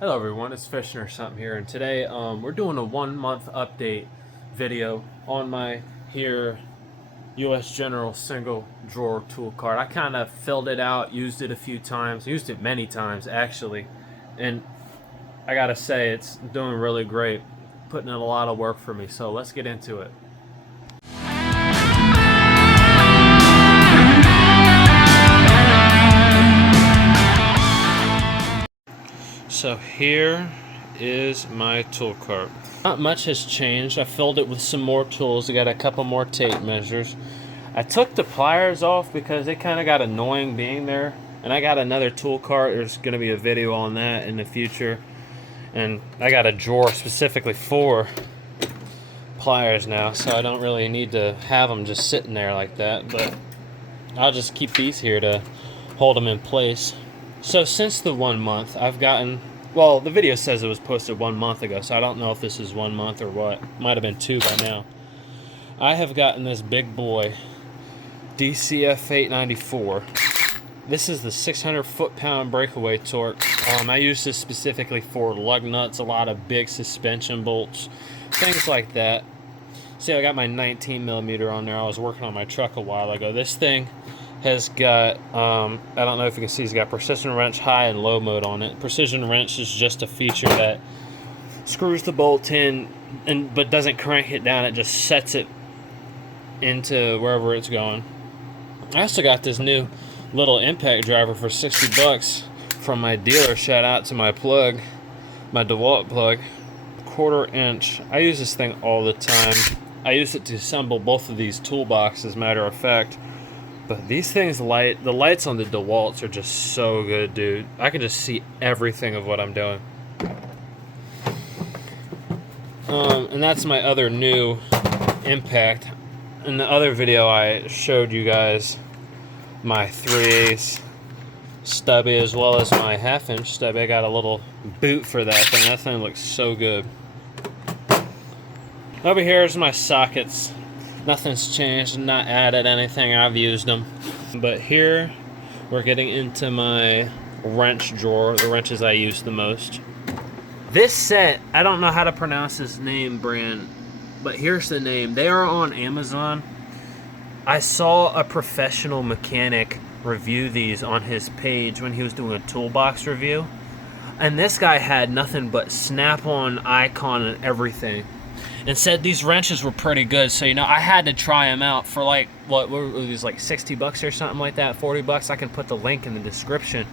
Hello everyone, it's Fishing or Something here, and today we're doing a 1 month update video on my here US General single drawer tool cart. I kind of filled it out, used it a few times, used it many times actually, and I gotta say it's doing really great, putting in a lot of work for me, so let's get into it. So here is my tool cart. Not much has changed. I filled it with some more tools. I got a couple more tape measures. I took the pliers off because they kind of got annoying being there. And I got another tool cart. There's going to be a video on that in the future. And I got a drawer specifically for pliers now, so I don't really need to have them just sitting there like that. But I'll just keep these here to hold them in place. So since the 1 month, I've gotten, well, the video says it was posted 1 month ago, so I don't know if this is 1 month or what. Might have been 2 by now. I have gotten this big boy, DCF 894. This is the 600 foot-pound breakaway torque. I use this specifically for lug nuts, a lot of big suspension bolts, things like that. See, I got my 19 millimeter on there. I was working on my truck a while ago. This thing has got, I don't know if you can see, it's got precision wrench high and low mode on it. Precision wrench is just a feature that screws the bolt in but doesn't crank it down. It just sets it into wherever it's going. I also got this new little impact driver for 60 bucks from my dealer. Shout out to my plug, my DeWalt plug, 1/4 inch. I use this thing all the time. I use it to assemble both of these toolboxes, as a matter of fact. But these things light, the lights on the DeWalts are just so good, dude. I can just see everything of what I'm doing. And that's my other new impact. In the other video I showed you guys my 3/8 stubby as well as my 1/2 inch stubby. I got a little boot for that thing. That thing looks so good. Over here is my sockets. Nothing's changed, not added anything, I've used them. But here we're getting into my wrench drawer, the wrenches I use the most. This set, I don't know how to pronounce this name brand, but here's the name. They are on Amazon. I saw a professional mechanic review these on his page when he was doing a toolbox review. And this guy had nothing but Snap-on icon and everything. And said these wrenches were pretty good, so I had to try them out for like, what were these, like 60 bucks or something like that, 40 bucks. I can put the link in the description.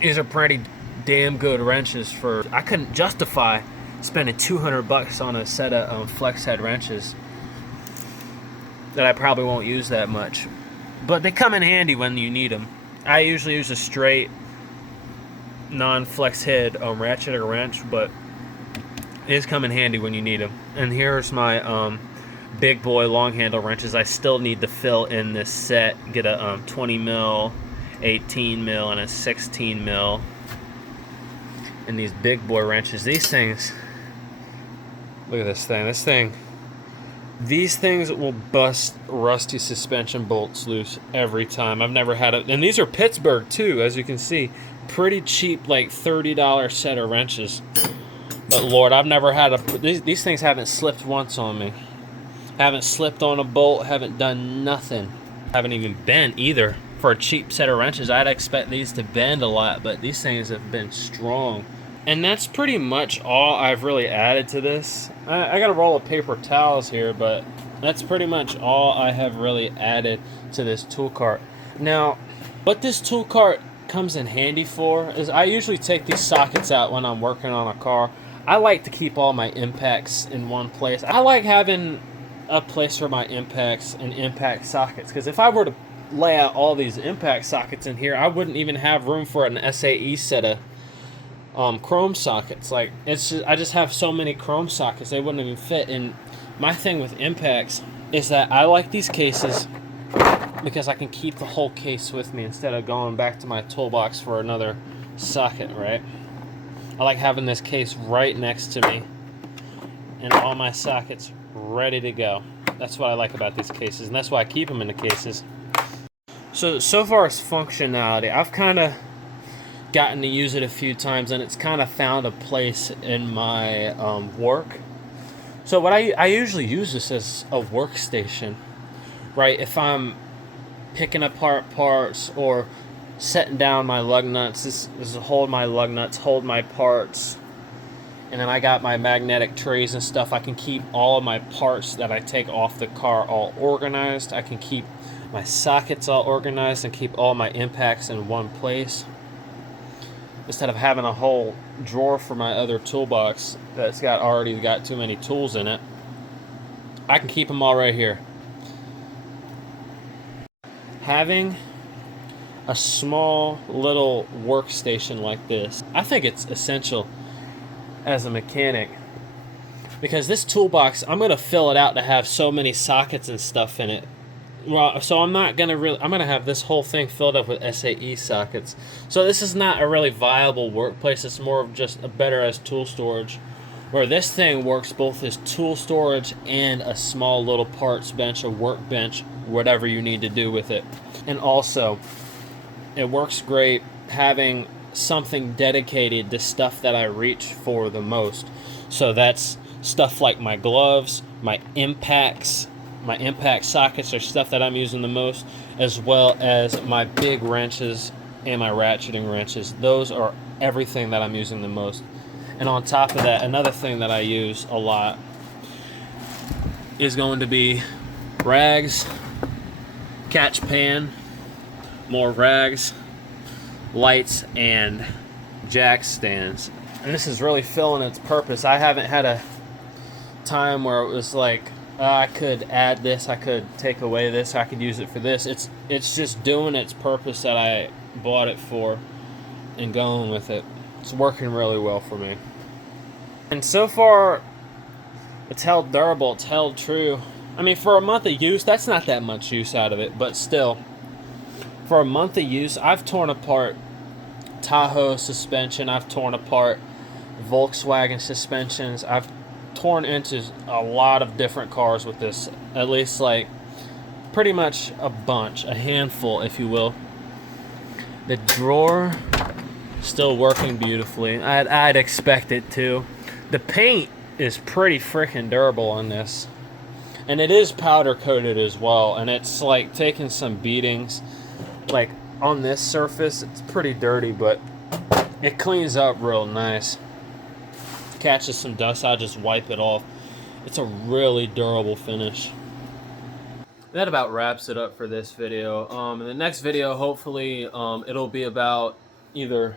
These are pretty damn good wrenches for, I couldn't justify spending 200 bucks on a set of flex head wrenches that I probably won't use that much. But they come in handy when you need them. I usually use a straight non-flex head ratchet or wrench, but is come in handy when you need them. And here's my big boy long handle wrenches. I still need to fill in this set, get a 20 mil, 18 mil, and a 16 mil. And these big boy wrenches, these things, look at this thing. These things will bust rusty suspension bolts loose every time. I've never had it. And these are Pittsburgh too, as you can see. Pretty cheap, like $30 set of wrenches. But Lord, I've never had these things haven't slipped once on me. Haven't slipped on a bolt, haven't done nothing. Haven't even bent either. For a cheap set of wrenches, I'd expect these to bend a lot, but these things have been strong. And that's pretty much all I've really added to this. I got a roll of paper towels here, but that's pretty much all I have really added to this tool cart. Now, what this tool cart comes in handy for is I usually take these sockets out when I'm working on a car. I like to keep all my impacts in one place. I like having a place for my impacts and impact sockets, because if I were to lay out all these impact sockets in here, I wouldn't even have room for an SAE set of chrome sockets. Like, it's just, I just have so many chrome sockets, they wouldn't even fit. And my thing with impacts is that I like these cases because I can keep the whole case with me instead of going back to my toolbox for another socket, right? I like having this case right next to me and all my sockets ready to go. That's what I like about these cases, and that's why I keep them in the cases. So far as functionality, I've kind of gotten to use it a few times, and it's kind of found a place in my work. So what I usually use this as a workstation, right? If I'm picking apart parts or setting down my lug nuts, this is to hold my lug nuts, hold my parts. And then I got my magnetic trays and stuff. I can keep all of my parts that I take off the car all organized. I can keep my sockets all organized and keep all my impacts in one place, instead of having a whole drawer for my other toolbox that's already got too many tools in it. I can keep them all right here. Having a small little workstation like this, I think it's essential as a mechanic, because this toolbox, I'm going to fill it out to have so many sockets and stuff in it. Well, so I'm going to have this whole thing filled up with SAE sockets. So this is not a really viable workplace. It's more of just a better as tool storage, where this thing works both as tool storage and a small little parts bench, a workbench, whatever you need to do with it. And also, it works great having something dedicated to stuff that I reach for the most. So that's stuff like my gloves, my impacts. My impact sockets are stuff that I'm using the most, as well as my big wrenches and my ratcheting wrenches. Those are everything that I'm using the most. And on top of that, another thing that I use a lot is going to be rags, catch pan, more rags, lights, and jack stands. And this is really filling its purpose. I haven't had a time where it was like, I could add this, I could take away this, I could use it for this. It's just doing its purpose that I bought it for and going with it. It's working really well for me. And so far, it's held durable, it's held true. I mean, for a month of use, that's not that much use out of it, but still, for a month of use, I've torn apart Tahoe suspension, I've torn apart Volkswagen suspensions, I've torn into a lot of different cars with this, at least like pretty much a bunch, a handful if you will. The drawer still working beautifully. I'd expect it to. The paint is pretty freaking durable on this, and it is powder coated as well, and it's like taking some beatings. Like on this surface it's pretty dirty, but it cleans up real nice. Catches some dust, I'll just wipe it off. It's a really durable finish. That about wraps it up for this video. In the next video, hopefully it'll be about either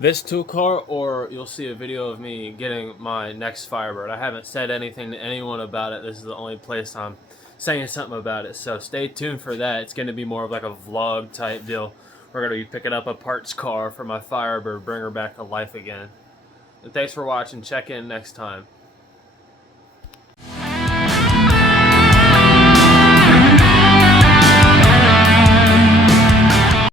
this tool car, or you'll see a video of me getting my next Firebird. I haven't said anything to anyone about it. This is the only place I'm saying something about it, so stay tuned for that. It's going to be more of like a vlog type deal. We're going to be picking up a parts car for my Firebird, bring her back to life again. And thanks for watching. Check in next time.